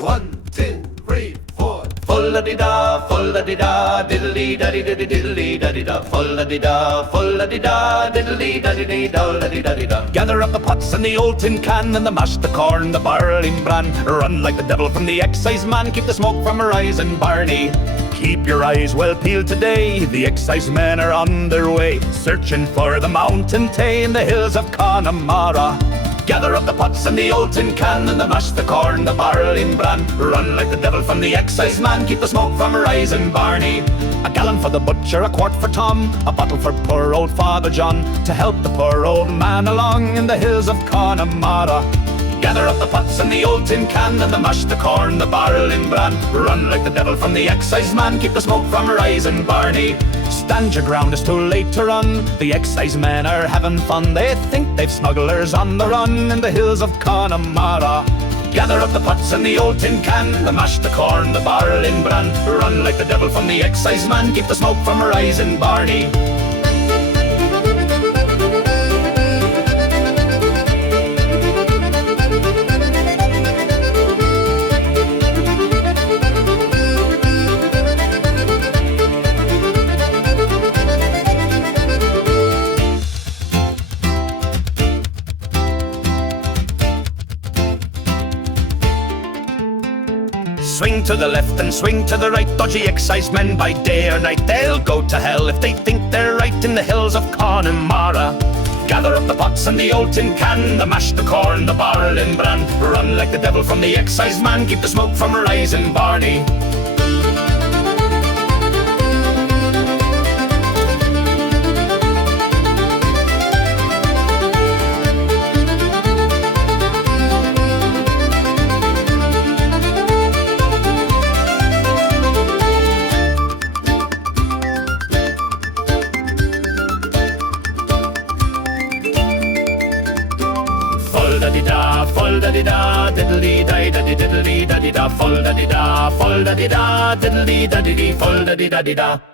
1, 2, 3, 4. Full-a-dee-da, full-a-dee-da, diddly-da-dee-da-dee, diddly-da-dee-da. Full-a-dee-da, full-a-dee-da, diddly-da-dee-dee, doll-a-dee-da-dee-da. Gather up the pots and the old tin can, and the mash, the corn, the barley and bran. Run like the devil from the excise man, keep the smoke from her eyes and Barney. Keep your eyes well peeled today, the excise men are on their way, searching for the mountain tay in the hills of Connemara. Gather up the pots and the old tin can, and the mash, the corn, the barley and bran. Run like the devil from the excise man, keep the smoke from Rise and Barney. A gallon for the butcher, a quart for Tom, a bottle for poor old Father John, to help the poor old man along in the hills of Connemara. Gather up the pots and the old tin can, and the mash, the corn, the barley and bran. Run like the devil from the excise man, keep the smoke from Rise and Barney. Stand your ground, it's too late to run, the excise men are having fun. They think they've smugglers on the run in the hills of Connemara. Gather up the pots and the old tin can, the mash, the corn, the barley and bran. Run like the devil from the excise man, keep the smoke from Rise and Barney. Swing to the left and swing to the right, dodgy excise men by day or night. They'll go to hell if they think they're right in the hills of Connemara. Gather up the pots and the old tin can, the mash, the corn, the barley and bran. Run like the devil from the excise man, keep the smoke from Rise and Barney. Full-da-dee-da, full-da-dee-da, diddly-da-dee-da-dee, diddly-da-dee-da. Full-da-dee-da, full-da-dee-da, diddly-da-dee-dee, full-da-dee-da-dee-da.